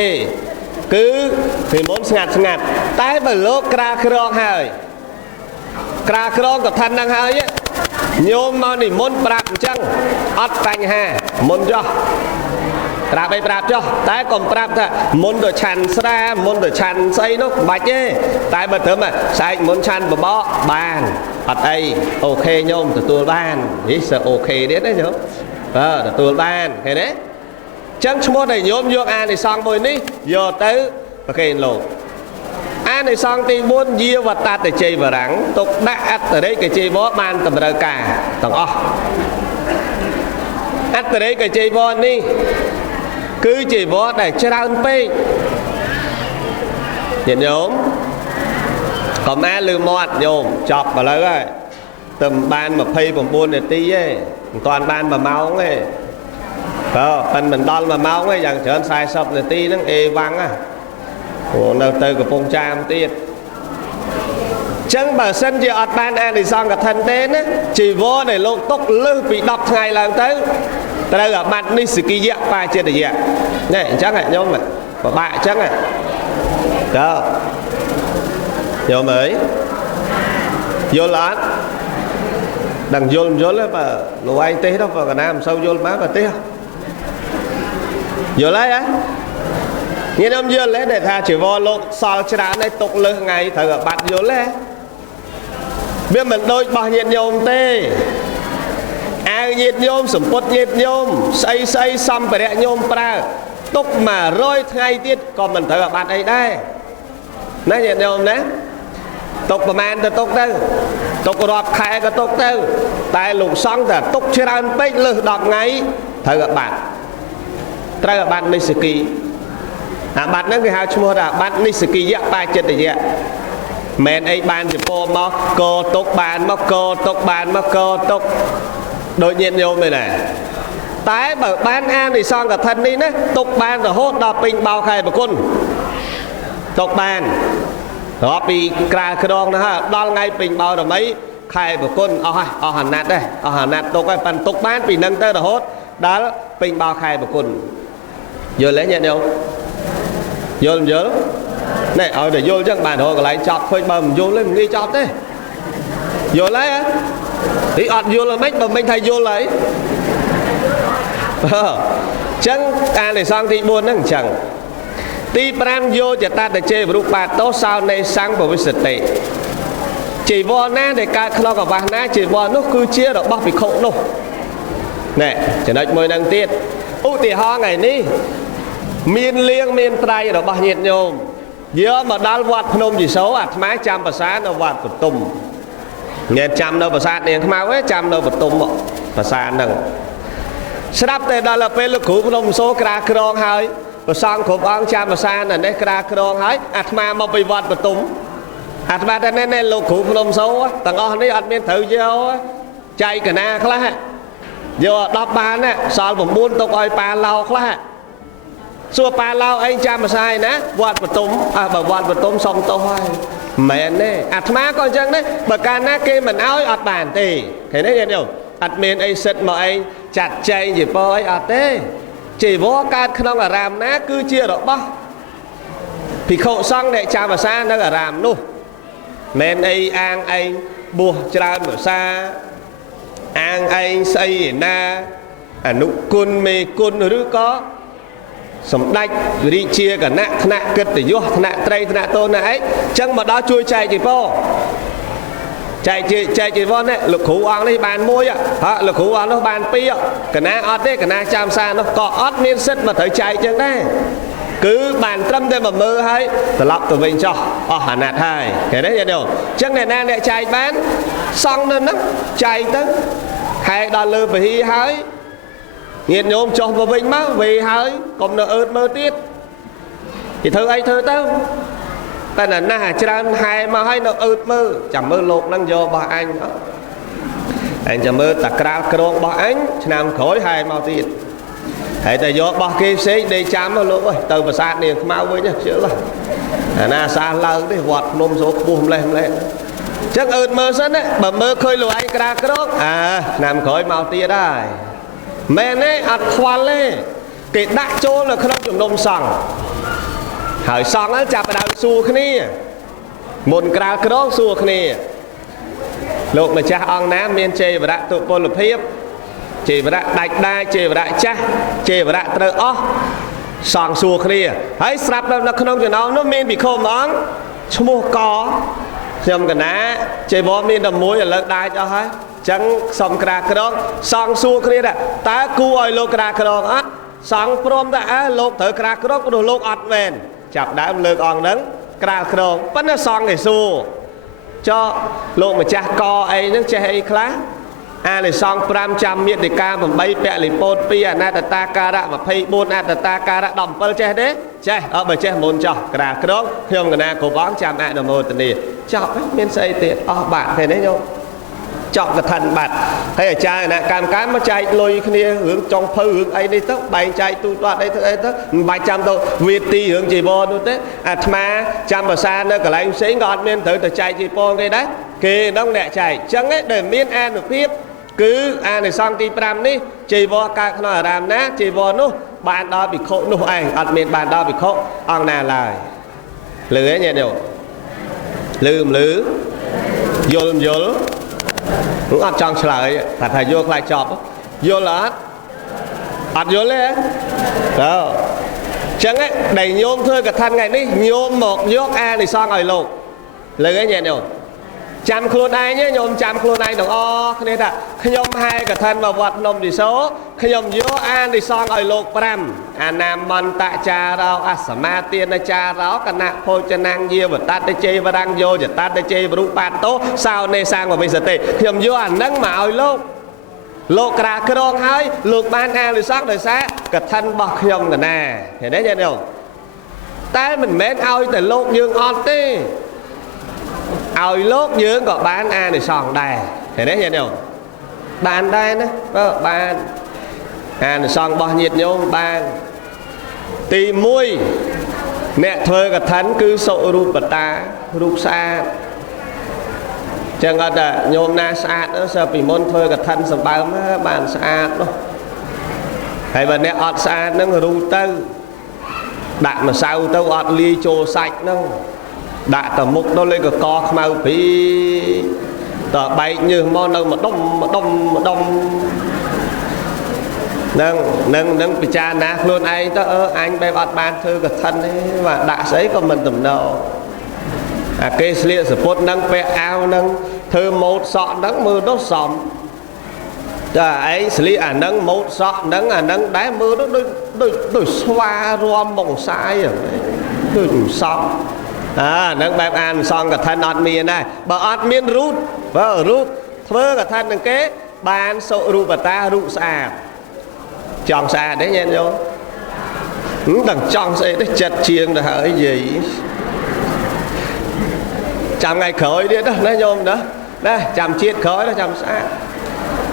គឺពីមុនស្ងាត់តែបើលោកក្រាក្រងហើយក្រាក្រងកឋិនហ្នឹងហើយញោមមកនិមន្តប្រាប់អញ្ចឹងអត់បញ្ហាមុនចុះប្រាប់អីប្រាប់ចុះតែកុំប្រាប់ថាមុនទៅឆាន់ស្រាមុនទៅឆាន់ស្អីនោះមិនបាច់ទេតែបើត្រឹមស្អែកមុនឆាន់បបកបានអត់អីអូខេញោមទទួលបាននេះសើអូខេទៀតណាញោមទទួលបានឃើញទេចឹងឈ្មោះដែលញោមយកអានិសង្ឃមួយនេះយកទៅប្រគេនលោកអានិសង្ឃទី4យាវតតជ័យវរាំងទុកដាក់អត្តរិកជ័យវរបានតម្រូវការទាំងអស់អត្តរិកជ័យវរនេះគឺជាវត្តដែលច្រើនពេកញាតិញោមកុំអាលឺមាត់ញោមចប់ឥឡូវហើយតែបាន29នាទីទេមិនទាន់បាន1ម៉ោងទេប៉ិនមិនដល់1ម៉ោងទេយ៉ាងច្រើន40នាទីហ្នឹងអេវ៉ាំងណាព្រោះនៅទៅកំពង់ចាមទៀតចឹងបើសិនជាអត់បានអានិសង្ឃកឋិនទេណាជីវរដែលលោកទុកលើសពី10ថ្ងៃឡើងទៅត្រូវអាបត្តិនេះសគិយៈបាចិត្តយៈនេះអញ្ចឹងញោមពិបាកអញ្ចឹងតើញោមអើយយល់អត់ដឹងយល់មិនយល់ទេបើលោកឯងទេសទៅបើកណាមិនសូវយល់បានបើទេសយល់ហើយញាតិញោមយល់ទេដែលថាជីវរលោកសល់ច្រើនហើយទុកលើសថ្ងៃត្រូវអាបត្តិយល់ទេ វាមិនដូចរបស់ញាតិញោមទេអាវញាតិញោមសម្ពុតញាតិញោមស្អីសម្ភារៈញោមប្រើទុក100ថ្ងៃទៀតក៏មិនត្រូវអាបត្តិអីដែរណាញាតិញោមណាទុកប្រមាណទៅទុកទៅទុករាប់ខែក៏ទុកទៅតែលោកសង្ឃតែទុកច្រើនពេកលើស10ថ្ងៃត្រូវអាបត្តិនិស្សគីអាបត្តិហ្នឹងគេហៅឈ្មោះថាអាបត្តិនិស្សគីយៈបាចិត្តយៈមិនអីបានចំពោះមកកទុកបានមកកទុកបានមកកទុកដូចញាតិញោមទេណាតែបើបានអានិសង្ឃកឋិននេះណាទុកបានរហូតដល់ពេញបោខែប្រគុណទុកបានរាប់ពីក្រាលក្រងណាដល់ថ្ងៃពេញបោរមីខែប្រគុណអស់អាណត្តិអស់អាណត្តិទុកហើយប៉ាន់ទុកបានពីនឹងទៅរហូតដល់ពេញបោខែប្រគុណយល់ទេញាតិញោមយល់ណែឲ្យតែយល់ចឹងបានរកកន្លែងចប់ឃើញបើមិនយល់ទេមិនងាយចប់ទេយល់ហើយទីអត់យល់មិនបើមិនថាយល់ហើយចឹងអានិសង្ឃទី4ហ្នឹងអញ្ចឹងទី5យោចតតចេវរុបាតោសោនៃសង្ឃបវិសតិជីវរណាដែលកើតក្នុងអវាសនាជីវរនោះគឺជារបស់ភិក្ខុនោះណែចំណុចមួយហ្នឹងទៀតឧទាហរណ៍ថ្ងៃនេះមានលៀងមានត្រៃរបស់ញាតិញោមយកមកដល់វត្តភ្នំជីសូរអាត្មាចាំភាសានៅវត្តបទុមញ៉ែចាំនៅប្រាសាទនាងខ្មៅឯងចាំនៅបទុមភាសាហ្នឹងស្រាប់តែដល់ពេលលោកគ្រូភ្នំសូរក្រាលក្រងហើយព្រះសង្ឃគ្រប់អង្គចាំភាសានៅនេះក្រាលក្រងហើយអាត្មាមកពីវត្តបទុមអាត្មាតែណែលោកគ្រូភ្នំសូរទាំងអស់នេះអត់មានត្រូវយកចៃកណាខ្លះយក10បានសល់9ទុកឲ្យប៉ាឡោខ្លះសួរប៉ាឡោអីចាំភាសាឯណាវត្តបទុមបើវត្តបទុមសុំទោសហើយមែនទេអាត្មាក៏អញ្ចឹងដែរបើកាលណាគេមិនអោយអត់បានទេឃើញទេញាតិញោមអត់មានអីសិតមកឯងចាត់ចែងជាពរអីអត់ទេជីវរកើតក្នុងអារាមណាគឺជារបស់ភិក្ខុសង្ឃដែលចាំភាសានៅអារាមនោះមែនអីអាងឯងបួសច្រើនភាសាអាងឯងស្អីឯណាអនុគុណមេគុណឬក៏សម្ដេចរាជាគណៈថ្នាក់កិត្តិយសថ្នាក់ត្រីថ្នាក់តូនណាឯងចឹងមកដល់ជួយចែកជីវរចែកជីវរនេះលោកគ្រូអង្គនេះបាន1ហ่ะលោកគ្រូអង្គនោះបាន2កណាអត់ទេកណាចាំសានោះក៏អត់មានសិទ្ធិមកត្រូវចែកចឹងដែរគឺបានត្រឹមតែមកមើលហើយត្រឡប់ទៅវិញចោះអស់អាណត្តិហើយឃើញទេញាតិញោមចឹងអ្នកណាអ្នកចែកបានសង់នៅហ្នឹងចែកទៅខែដល់លើពហិហើយញាតិញោមចុះទៅវិញមកវេហើយកុំនៅអឺតមើលទៀតគេធ្វើអីធ្វើទៅតែណាស់ច្រើនហែមកហើយនៅអឺតមើលចាំមើលលោកហ្នឹងយករបស់អញចាំមើលតាក្រាលក្រងរបស់អញឆ្នាំក្រោយហែមកទៀតហើយតែយករបស់គេផ្សេងដេកចាំលោកអើយទៅប្រាសាទនាងខ្មៅវិញខ្ជិលអាណាសាសឡើងទេវត្តភ្នំសូខ្ពស់ម្លេះចឹងអឺតមើលសិនបើមើលឃើញលោកឯងក្រាលក្រងឆ្នាំក្រោយមកទៀតហើយមែនទេអត់ខ្វល់ទេគេដាក់ចូលនៅក្នុងជំនុំសង្ឃហើយសង្ឃចាប់ផ្ដើមសួរគ្នាមុនក្រាលក្រងសួរគ្នាលោកម្ចាស់អង្គណាមានចេវរៈទុពលភាពចេវរៈដាច់ដាយចេវរៈចាស់ចេវរៈត្រូវអស់សង្ឃសួរគ្នាហើយស្រាប់នៅក្នុងចំណោមនោះមានភិក្ខុមួយអង្គឈ្មោះកខ្ញុំកណាចេវរមានតែមួយឥឡូវដាច់អស់ហើយចឹងសុំក្រាលក្រងសង្ឃសួរគ្នាតើគួរឲ្យលោកក្រាលក្រងអត់សង្ឃព្រមតែលោកត្រូវក្រាលក្រងព្រោះលោកអត់មែនចាប់ដើមលើកអង្គហ្នឹងក្រាលក្រងប៉ុន្តែសង្ឃគេសួរចុះលោកម្ចាស់កអីហ្នឹងចេះអីខ្លះអានិសង្ឃ5ចាំមេតិកា8ពលិពោត2អនត្តតាការៈ24អត្តតាការៈ17ចេះទេចេះបើចេះមុនចោះក្រាលក្រងខ្ញុំកណាគ្រប់អង្គចាំអនុមោទនាចប់មានស្អីទៀតអស់បាត់ទេណាញោមចប់កឋិនបាត់ហើយអាចារ្យណាកម្មមកចែកលុយគ្នារឿងចុងភៅរឿងអីនេះទៅបែងចែកទូទាត់អីធ្វើអីទៅមិនបាច់ចាំទៅវាទីរឿងជីវរនោះទេអាត្មាចាំភាសានៅកន្លែងផ្សេងក៏អត់មានត្រូវទៅចែកជីវរគេដែរគេហ្នឹងអ្នកចែកអញ្ចឹងដែលមានអានុភាពគឺអានិសង្ឃទី5នេះជីវរកើតក្នុងអារាមណាជីវរនោះបានដល់ភិក្ខុនោះឯងអត់មានបានដល់ភិក្ខុអង្គណាឡើយលឺទេញាតិញោមលឺមិនលឺយល់មិនយល់អត់ចង់ឆ្លើយថាយល់ខ្លាចចប់យល់អត់យល់ទេទៅចឹងដែលញោមធ្វើកថាថ្ងៃនេះញោមមកយកអានិសង្ឃឲ្យលោកលើឯងញាតិញោម chăm khuôn ai nhé nhôm chăm khuôn ai đồng o thế nên là khi nhôm hai cả thân và vật nôm thì số khi nhôm vô an thì son ở lục pram nam man tại cha rau sama tiên là cha rau cả nạ phôi cho năng nhiều và tát để chơi và đang vô và tát để chơi và rụng bàn tố sao nê sang và bây giờ tê khi nhôm vô nâng mà ở lục lục cả cái đòn hơi lục ban an thì sắc đời sáng cả thân bọc nhôm cả nè thế đấy nha đâu tay mình mến ao từ lục dương on tê ao lốt dưỡng có bán ăn thì sòn đài thì đấy nhìn không bàn đây nè bàn ăn thì sòn bao nhiêu nhau bàn tì mui mẹ thuê cả thánh cứ sổ rụp bật ta rụp xa chẳng ngọt à nhôm na xa nữa sao bị môn thuê cả thánh sầm bao má bàn xa đó hay bà nè ọt xa nó rụp tư đạn mà sao tao ọt ly chô sạch nó đã tờ mục nó lên cái co màu phí tờ bay như món đâu mà đông nâng bị cha nát luôn anh tớ anh bay bắt ban thư cái thân ấy và đã sấy con mình tầm đâu cái sliệt support nâng pe ao nâng thư một sọ nâng mưa đốt sòng trời ấy sliệt nâng một sọ nâng đáy mưa nó đôi xoa rom mỏng sai rồi đôi sòng nâng bạp ăn xong cả thân ọt miên này bà ọt miên rút rút thơ cả thân đừng kế bán sổ rút và ta rút xa chọn xa đấy nha vô đằng chọn xe đấy chật chiêng là hỡi gì chạm ngày khởi đi đó nó nhôm đó đây chạm chiết khởi đó chạm xa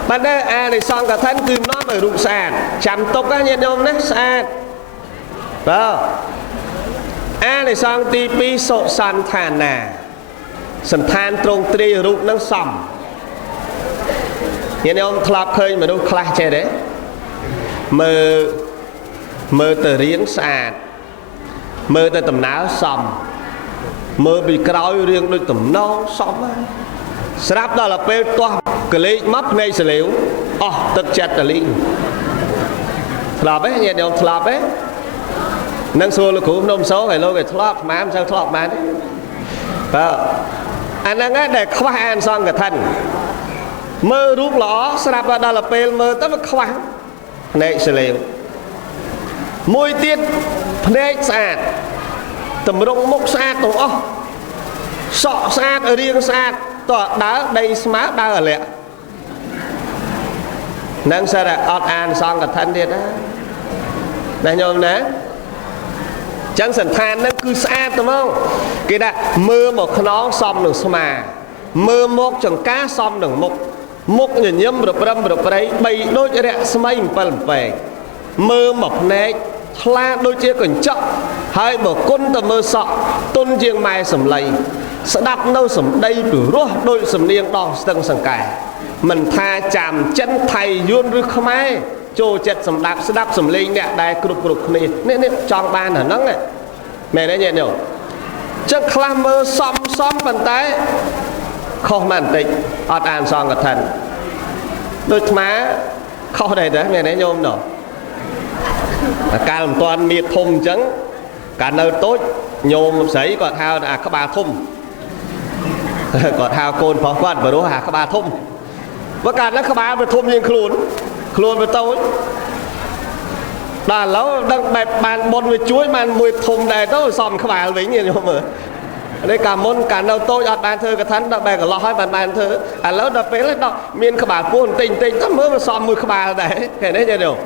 bạn đây thì xong cả thân cứ nó bởi rút xa chạm tục á nha nhôm đấy xa này sang tí pi sổ sàn thàn nà sàn than trong tri rụt nâng xóm nhìn ông thọp khơi mà đâu khá chê đấy mơ tờ riêng sàn mơ tờ tầm ná xóm mơ bị khói riêng đôi tầm nâu xóm sắp đó là bê toa cái lý mắp ngay sẽ liễu tức chết là lý thọp ấy nhìn ông thọp ấy nâng xua là cũng nông số ngày lâu cái thọp mà em sao thọp mà đấy anh đang nghe để khoa ăn xong cả thân mơ rút lõ sạp ra đó là bê mơ tất là khoa này sẽ liệu môi tiết này sạch tầm rộng mốc sạch tổ sọ sạch ở riêng sạch tọa đá đầy má đá ở lẹ nâng sao là ọt ăn xong cả thân thiệt đó này nhôm nè chẳng sẵn than nó cứ xa đúng không cái đã mơ một nó xong được mà mơ một chẳng cá xong được một nhà nhâm được đấy bay đôi cho đẹp smay phần về mơ một này la đôi chia còn chậm hai một con tờ mơ sọ tôn riêng mai sầm lầy sẽ đạp nâu sầm đây từ rốt đôi sầm liêng đòn sừng sừng cài mình tha chạm chân thầy yuan rư không ai cho chết sầm đạp sầm linh nè đây cục này nè trong ban ở nắng này mẹ đấy nhẹ nhở chắc clamor xóm bàn tay không màn tịch ọt an xong cả thần đôi má không này đấy mẹ đấy nhôm đâu ca làm toàn miệt thùng trắng cả nơi tốt nhôm sấy còn thao các bà thùng còn thao côn phó quan và đố các bà thùng và cả nó các bà về thùng nhưng khuôn về tôi đà lâu đang bẹp bàn bồn với chuối màn mùi thùng này tôi xòm các bà vĩnh như không đây cả môn cả đâu tôi ọt bàn thơ cả thánh đã bè cả lo hỏi bàn thơ lâu đã phế lên đó miên các bà cuốn tình tất mới mà xòm mùi các bà đấy thế đấy như điều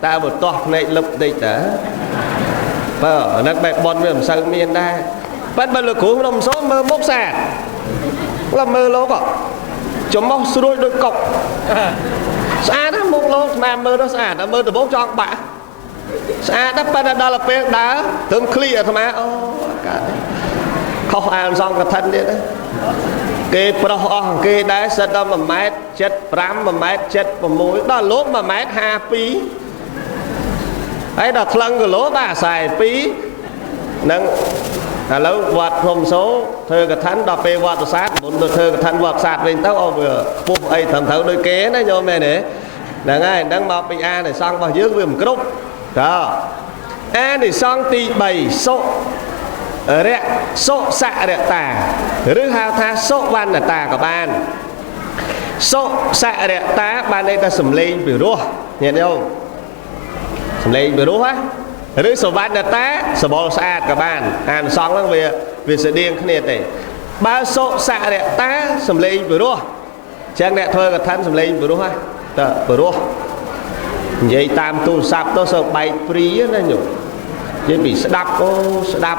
ta một toạc này lục địch đã nó bẹp bồn với sân miên đây bắt bắt lực của đồng số mơ mốc sạc là mơ lỗ có chấm mốc đôi đôi cọc xa đó mốc lỗ mà mơ đó xa nó mơ từ bố cho bà xa đó bắt đó là phê đá tương clear thôi mà không ăn xong cả thân đi đấy cái pro cái đá sẽ đó mà mét chết pram mà mét chết mà mũi đó lốt mà mét 2 pí ấy đó lăng của lỗ ba xài pí nâng lâu vọt hôm số thơ cả thánh đọc về vọt sát muốn được thơ cả thánh vọt sát lên tao ông vừa bụp ấy thầm thấu đôi kế đấy nhôm này để là ngay đang mọc bình a này xong vào dưới vừa một cái đó a thì xong thì 7 số rẽ sộ xạ rẽ tà rư hào tha sộ ban là tà của ban sộ xạ rẽ tá ban đây ta sầm lên biểu rùa nhận không sầm lên biểu rùa á rư sổ ban là tá sổ bò xa của ban xong lắm về sự điên cái này để ba sộ xạ rẽ tá sầm lên biểu rùa chẳng lẽ thôi cả thân sầm lên biểu rùa á biểu rùa vậy tam tu sạp tôi sợ bay free á nhủ vậy bị đập đập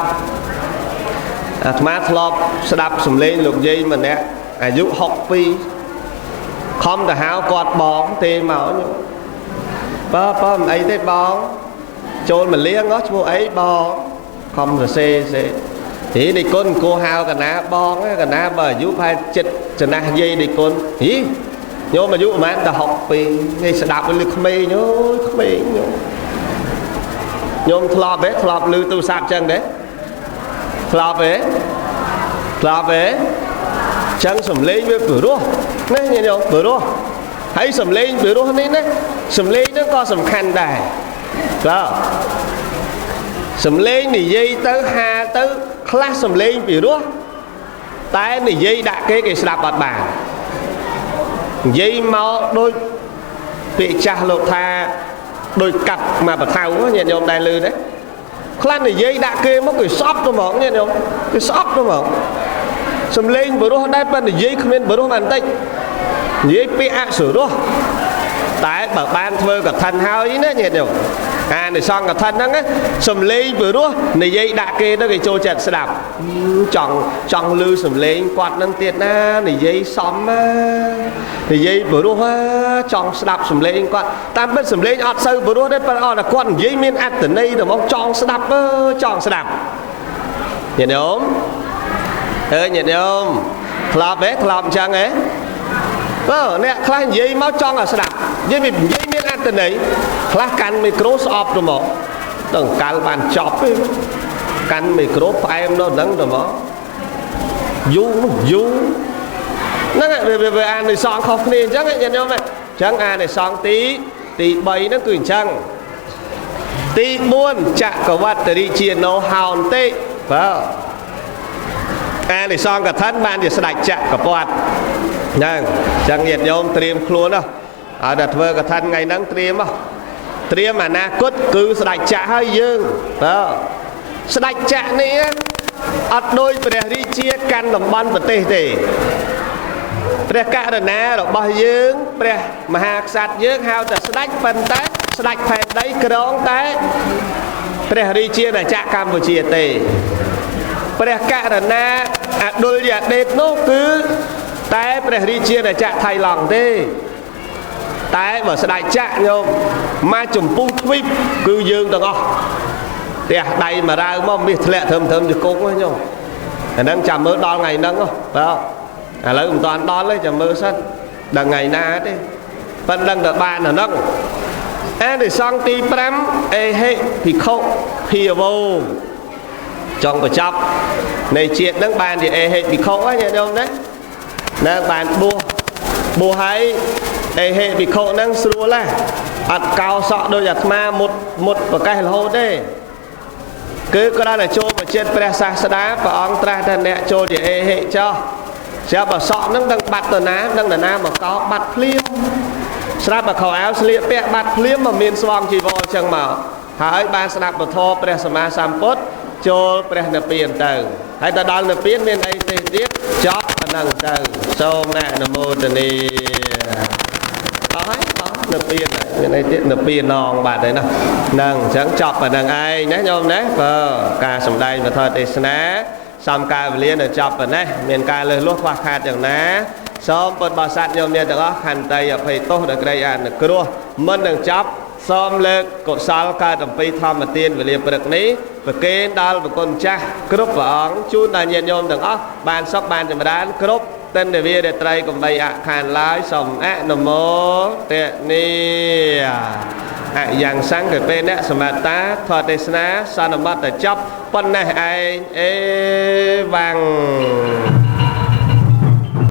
smart lock đập sầm lên lục dây mình nè giúp học pi không ta háo quạt bóng tê máu bơ ấy thế bóng trôn mình liếng nó mua ấy bóng không là xe thì đi con cô hao cả ná bóng cả ná bờ giúp hai chật cho na dây đi con ý nhớ mà giúp mà ta học vì ngay sẽ đạp lực mê nhớ nhôm thọp lưu tu sạp chân đấy thọp về chẳng sầm lên với cửa đua này nhìn không cửa đua hãy sầm lên cửa đua này nè sầm lên nó có sầm khăn đài đó sầm lên thì dây tới hà tới class sầm lên cửa đua tại này dây đã cái đạp bạt bàn dây máu đôi bị cha lộ tha đôi cặp mà bật thao có nhìn không đài lư đấy class này dây đã kê mất cái shop tôi mỏng nhìn không cái shop tôi mỏng sầm lên bữa đó đây bên dây không nên bữa đó bàn tay dây bị sửa đó tại bảo ban thơ cả thân hao ý nữa nhiệt nhiều để xong cả thân đó sầm lên bữa đó này dây đã kê đó cái trôi chật sẽ đạp chọn lư sầm lên quạt nâng tiền na này dây xóm này dây bữa đó chọn đạp sầm lên quạt tam bên sầm lên ọt sâu bữa đó đấy bên là con dây miên ăn từ đây rồi mong chọn sẽ đạp nhiệt nhiều nhận không? Klop chăng ấy nè, khá dây máu chong ở sạp dây miên ăn tình ấy khá căn Microsoft rồi mà đừng căn bàn chọc ấy căn Microsoft em nó đắng rồi mà dụ nó lại về ăn thì xong không nên chắc ấy nhận không này chẳng ăn thì xong tí bầy nó cười chăng tí buôn chạ có vật đi chiên nấu hào tê phải không thì xong cả thân bạn thì sẽ đạch chạm cả quạt chẳng nhiệt nhôm triêm luôn đâu đặt vơ cả thân ngày nắng triêm mà na cốt cứ sẽ đạch chạm hơi dương sẽ đạch chạm này ọt đôi bè đi chia căn làm bắn và tê bè cả rồi nè rồi bao dương bè mà hạt sạch dương hao sẽ đạch phần tết sẽ đạch phần đấy cái đó tết bè đi chia là chạm Campuchia tê bè cả rồi nè đôi dạ đẹp nó cứ tại bè đi chia là chạm thay lòng thế tại mà sẽ đại chạm nhau mà chùm phun phíp cứ dương được không thì đây mà ra mong biết lẹ thơm thì cũng với nhau nâng chạm mơ đo ngày nâng không phải không lấy toàn đo lấy chạm mơ sân đằng ngày na thế phân đăng được ba là nâng để xong tí bám hệ thì không thì vô trong cái chọc này chuyện nâng bàn thì hệ thì không á nhận không đấy nâng bàn bùa hay hệ thì không nâng sửa là ạt cao sọ đôi giặt ma một cái hô đấy cứ có đó là chô mà trên presa đá và ông tra thân nẹ chô thì hệ cho sẽ bảo sọ nâng đăng bạch tờ ná nâng là nam mà có bạch phliêm sắp bà khẩu áo sliệp bẹ bạch phliêm mà miên xoong chỉ vô chân mà hãy ban sắp bà thô presa ma sampot chô presa nè piền tờ hãy ta đăng nè piền miên ấy thì tiết chóp nâng tờ xô nè nè mô tờ nì nè piền miên ấy tiết nè piền nòng bà đấy nè nâng chẳng chọc và nâng ai nhé nhôm nhé ca sầm đây và thôi thì ná xong ca và liên ở chọc và nè miền ca lời lúc hoa khát chẳng ná xong bật bảo sát nhôm nhé đó hành tay ở phải tốt được đây ăn được cơ mình đừng chọc xong lên cột sao ca tầm phi thom mà tiên về liền bật ní và kê đal và con cha group và ống chú là nhiệt nhôm đừng ban sóc ban cho mà đán group tên để viết để trai cùng đây ạ khàn lái xong nằm mô tệ ni dạng sáng cái bên đấy mà ta thoát để ná sao nó bắt để chấp con này ai vàng